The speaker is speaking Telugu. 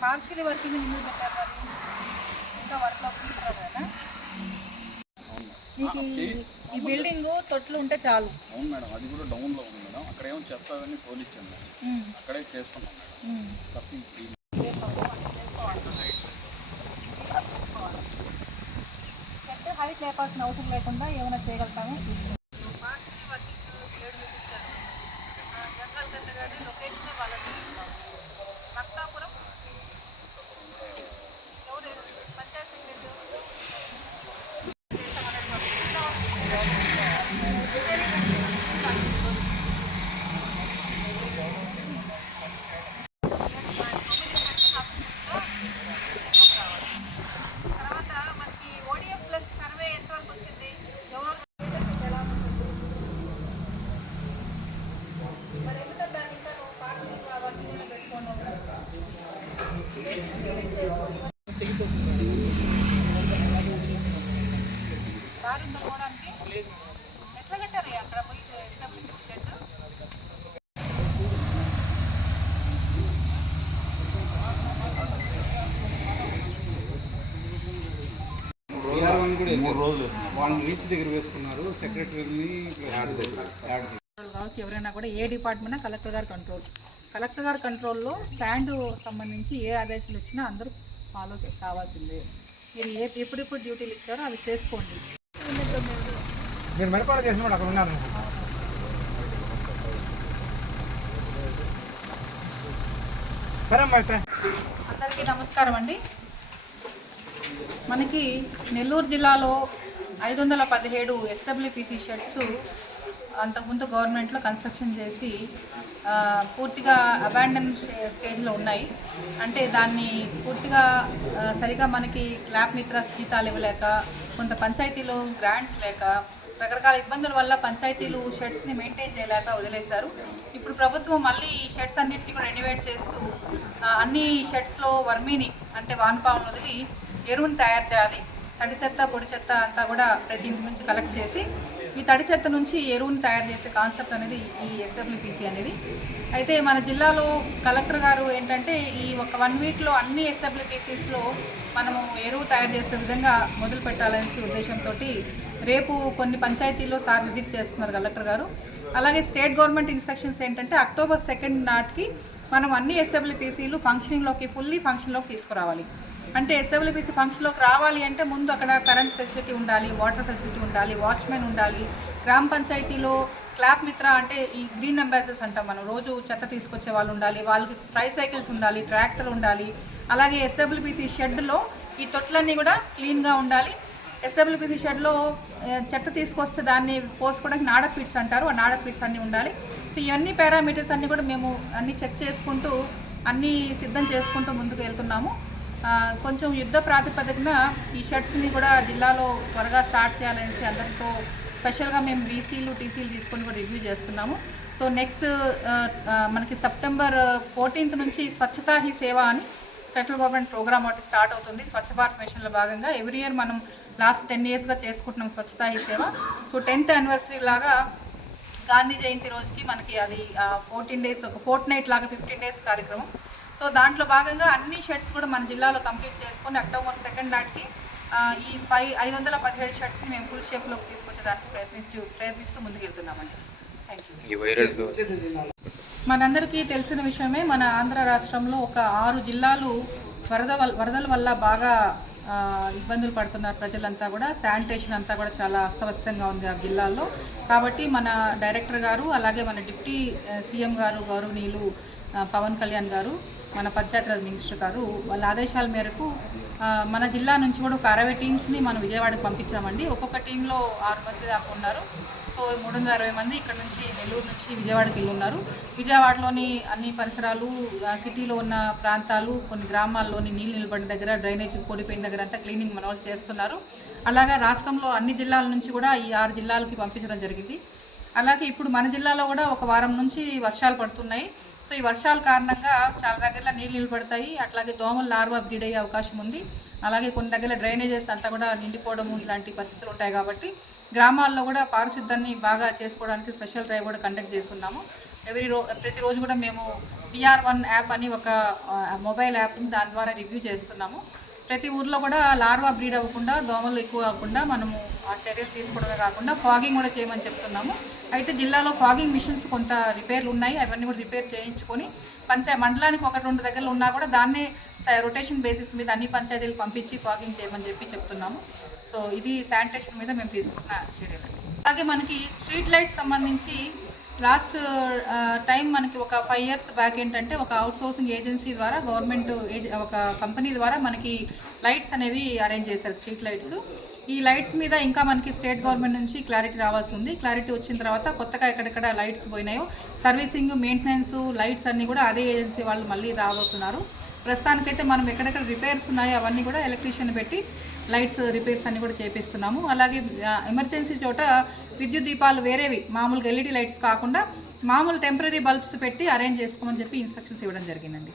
పార్షియల్ వర్కింగ్ ఎందుకు పెట్టారు మరి ఇంకా వర్క్ అవుతుంటారు కదా మీకు ఈ- బిల్డింగ్ తొట్లు ఉంటే చాలు. అవును మేడం అది కూడా డౌన్లో ఉంది మేడం. అక్కడ ఏమో చెత్త అవన్నీ మేడం అక్కడే చేస్తున్నాం మేడం. మూడు రోజులు. వాళ్ళని రీచ్ దగ్గర వేసుకున్నారు. సెక్రటరీని కావచ్చు ఎవరైనా కూడా ఏ డిపార్ట్మెంట్ కలెక్టర్ గారి కంట్రోల్. కలెక్టర్ గారి కంట్రోల్లో శాండ్ సంబంధించి ఏ ఆదేశాలు వచ్చినా అందరూ ఫాలో కావాల్సిందే. మీరు ఏ ఎప్పుడెప్పుడు డ్యూటీలు ఇచ్చారో అవి చేసుకోండి. మీరు మెడపాడు చేసిన వాళ్ళు అక్కడ ఉన్నారు సరే అందరికీ నమస్కారం అండి. మనకి నెల్లూరు జిల్లాలో ఐదు వందల పదిహేడు ఎస్డబ్ల్యూపీసీ షెడ్స్ అంతకుముందు గవర్నమెంట్లో కన్స్ట్రక్షన్ చేసి పూర్తిగా అబాండన్ స్టేజ్లో ఉన్నాయి. అంటే దాన్ని పూర్తిగా సరిగా మనకి ల్యాబ్ మిత్ర జీతాలు ఇవ్వలేక కొంత పంచాయతీలో గ్రాంట్స్ లేక రకరకాల ఇబ్బందుల వల్ల పంచాయతీలు షెడ్స్ని మెయింటైన్ చేయలేక వదిలేశారు. ఇప్పుడు ప్రభుత్వం మళ్ళీ ఈ షెడ్స్ అన్నింటినీ కూడా రెనోవేట్ చేస్తూ అన్ని షెడ్స్లో వర్మీని అంటే వానపాములు వదిలి ఎరువుని తయారు చేయాలి. తడి చెత్త పొడి చెత్త అంతా కూడా ప్రతి ఇంటి నుంచి కలెక్ట్ చేసి ఈ తడి చెత్త నుంచి ఎరువుని తయారు చేసే కాన్సెప్ట్ అనేది ఈ ఎస్డబ్ల్యూపీసీ అనేది. అయితే మన జిల్లాలో కలెక్టర్ గారు ఏంటంటే ఈ ఒక వన్ వీక్లో అన్ని ఎస్డబ్ల్యూపీసీస్లో మనము ఎరువు తయారు చేసే విధంగా మొదలు పెట్టాలనే ఉద్దేశంతో రేపు కొన్ని పంచాయతీల్లో సార్ విజిట్ చేస్తున్నారు కలెక్టర్ గారు. అలాగే స్టేట్ గవర్నమెంట్ ఇన్స్ట్రక్షన్స్ ఏంటంటే అక్టోబర్ సెకండ్ నాటికి మనం అన్ని ఎస్డబ్ల్యూపీసీలు ఫంక్షనింగ్లోకి ఫుల్లీ ఫంక్షన్లోకి తీసుకురావాలి. అంటే ఎస్డబ్ల్యూబీసీ ఫంక్షన్లోకి రావాలి అంటే ముందు అక్కడ కరెంట్ ఫెసిలిటీ ఉండాలి వాటర్ ఫెసిలిటీ ఉండాలి వాచ్మెన్ ఉండాలి. గ్రామ పంచాయతీలో క్లాప్ మిత్ర అంటే ఈ గ్రీన్ అంబాసిడర్స్ అంటాం మనం. రోజు చెత్త తీసుకొచ్చే వాళ్ళు ఉండాలి వాళ్ళకి ట్రై సైకిల్స్ ఉండాలి ట్రాక్టర్ ఉండాలి. అలాగే ఎస్డబ్ల్యూబీసీ షెడ్లో ఈ తొట్లన్నీ కూడా క్లీన్గా ఉండాలి. ఎస్డబ్ల్యూబీసీ షెడ్లో చెత్త తీసుకొస్తే దాన్ని పోసుకోవడానికి నాడ అంటారు. ఆ నాడ అన్నీ ఉండాలి. సో ఇవన్నీ పారామీటర్స్ అన్నీ కూడా మేము అన్నీ చెక్ చేసుకుంటూ అన్నీ సిద్ధం చేసుకుంటూ ముందుకు వెళ్తున్నాము. కొంచెం యుద్ధ ప్రాతిపదికన ఈ షర్ట్స్ని కూడా జిల్లాలో త్వరగా స్టార్ట్ చేయాలనేసి అందరితో స్పెషల్గా మేము బీసీలు టీసీలు తీసుకొని కూడా రివ్యూ చేస్తున్నాము. సో నెక్స్ట్ మనకి సెప్టెంబర్ ఫోర్టీన్త్ నుంచి స్వచ్ఛతా హీ సేవ అని సెంట్రల్ గవర్నమెంట్ ప్రోగ్రామ్ ఒకటి స్టార్ట్ అవుతుంది. స్వచ్ఛ భారత్ మిషన్లో భాగంగా ఎవ్రీ ఇయర్ మనం లాస్ట్ టెన్ ఇయర్స్గా చేసుకుంటున్నాం Swachhata Hi Seva. So tenth anniversary లాగా గాంధీ జయంతి రోజుకి మనకి అది ఫోర్టీన్ డేస్ ఒక ఫోర్ట్ నైట్ లాగా ఫిఫ్టీన్ డేస్ కార్యక్రమం. సో దాంట్లో భాగంగా అన్ని షెడ్స్ కూడా మన జిల్లాలో కంప్లీట్ చేసుకొని అక్టోబర్ సెకండ్ నాటికి ఈ ఫైవ్ ఐదు వందల పదిహేడు షెడ్స్ని మేము ఫుల్ షేప్లోకి తీసుకొచ్చేదానికి ప్రయత్నించు ప్రయత్నిస్తూ ముందుకు వెళ్తున్నామండి థ్యాంక్ యూ మనందరికీ తెలిసిన విషయమే మన ఆంధ్ర రాష్ట్రంలో ఒక ఆరు జిల్లాలు వరద వరదల వల్ల బాగా ఇబ్బందులు పడుతున్నారు ప్రజలంతా కూడా. శానిటేషన్ అంతా కూడా చాలా అస్తవ్యస్తంగా ఉంది ఆ జిల్లాల్లో. కాబట్టి మన డైరెక్టర్ గారు అలాగే మన డిప్యూటీ సీఎం గారు గౌరవనీయులు పవన్ కళ్యాణ్ గారు మన పంచాయతీరాజ్ మినిస్టర్ గారు వాళ్ళ ఆదేశాల మేరకు మన జిల్లా నుంచి కూడా ఒక అరవై టీమ్స్ని మనం విజయవాడకు పంపించామండి. ఒక్కొక్క టీంలో ఆరు మంది దాకా ఉన్నారు. సో మూడు వందల అరవై మంది ఇక్కడ నుంచి నెల్లూరు నుంచి విజయవాడకి వెళ్ళి ఉన్నారు విజయవాడలోని అన్ని పరిసరాలు సిటీలో ఉన్న ప్రాంతాలు కొన్ని గ్రామాల్లోని నీళ్ళు నిలబడిన దగ్గర డ్రైనేజ్ కోడిపోయిన దగ్గర అంతా క్లీనింగ్ మన వాళ్ళు చేస్తున్నారు. అలాగా రాష్ట్రంలో అన్ని జిల్లాల నుంచి కూడా ఈ ఆరు జిల్లాలకి పంపించడం జరిగింది. అలాగే ఇప్పుడు మన జిల్లాలో కూడా ఒక వారం నుంచి వర్షాలు పడుతున్నాయి. ఈ వర్షాల కారణంగా చాలా దగ్గర నీళ్ళు నిలబడతాయి. అట్లాగే దోమలు లార్వా బ్రీడ్ అయ్యే అవకాశం ఉంది. అలాగే కొన్ని దగ్గర డ్రైనేజెస్ అంతా కూడా నిండిపోవడము ఇలాంటి పరిస్థితులు ఉంటాయి కాబట్టి గ్రామాల్లో కూడా పారిశుద్ధ్యాన్ని బాగా చేసుకోవడానికి స్పెషల్ డ్రైవ్ కూడా కండక్ట్ చేస్తున్నాము. ఎవ్రీ రో ప్రతిరోజు కూడా మేము పిఆర్ వన్ యాప్ అని ఒక మొబైల్ యాప్ని దాని ద్వారా రివ్యూ చేస్తున్నాము. ప్రతి ఊర్లో కూడా లార్వా బ్రీడ్ అవ్వకుండా దోమలు ఎక్కువ అవ్వకుండా మనము ఆ చర్యలు తీసుకోవడమే కాకుండా ఫాగింగ్ కూడా చేయమని చెప్తున్నాము. అయితే జిల్లాలో ఫాగింగ్ మిషన్స్ కొంత రిపేర్లు ఉన్నాయి. అవన్నీ కూడా రిపేర్ చేయించుకొని పంచాయ మండలానికి ఒక రెండు దగ్గరలు ఉన్నా కూడా దాన్నే రొటేషన్ బేసిస్ మీద అన్ని పంచాయతీలు పంపించి ఫాగింగ్ చేయమని చెప్పి చెప్తున్నాము. సో ఇది శానిటేషన్ మీద మేము తీసుకున్న చర్యలు. అలాగే మనకి స్ట్రీట్ లైట్స్ సంబంధించి లాస్ట్ టైం మనకి ఒక ఫైవ్ ఇయర్స్ బ్యాక్ ఏంటంటే ఒక అవుట్ సోర్సింగ్ ఏజెన్సీ ద్వారా గవర్నమెంట్ ఒక కంపెనీ ద్వారా మనకి లైట్స్ అనేవి అరేంజ్ చేశారు స్ట్రీట్ లైట్స్. ఈ లైట్స్ మీద ఇంకా మనకి స్టేట్ గవర్నమెంట్ నుంచి క్లారిటీ రావాల్సి ఉంది. క్లారిటీ వచ్చిన తర్వాత కొత్తగా ఎక్కడెక్కడ లైట్స్ పోయినాయో సర్వీసింగ్ మెయింటెనెన్స్ లైట్స్ అన్నీ కూడా అదే ఏజెన్సీ వాళ్ళు మళ్ళీ రాబోతున్నారు. ప్రస్తుతానికైతే మనం ఎక్కడెక్కడ రిపేర్స్ ఉన్నాయో అవన్నీ కూడా ఎలక్ట్రీషియన్ పెట్టి లైట్స్ రిపేర్స్ అన్నీ కూడా చేపిస్తున్నాము. అలాగే ఎమర్జెన్సీ చోట విద్యుత్ దీపాలు వేరేవి మామూలుగా ఎల్ఈడి లైట్స్ కాకుండా మామూలు టెంపరీ బల్బ్స్ పెట్టి అరేంజ్ చేసుకోమని చెప్పి ఇన్స్ట్రక్షన్స్ ఇవ్వడం జరిగిందండి.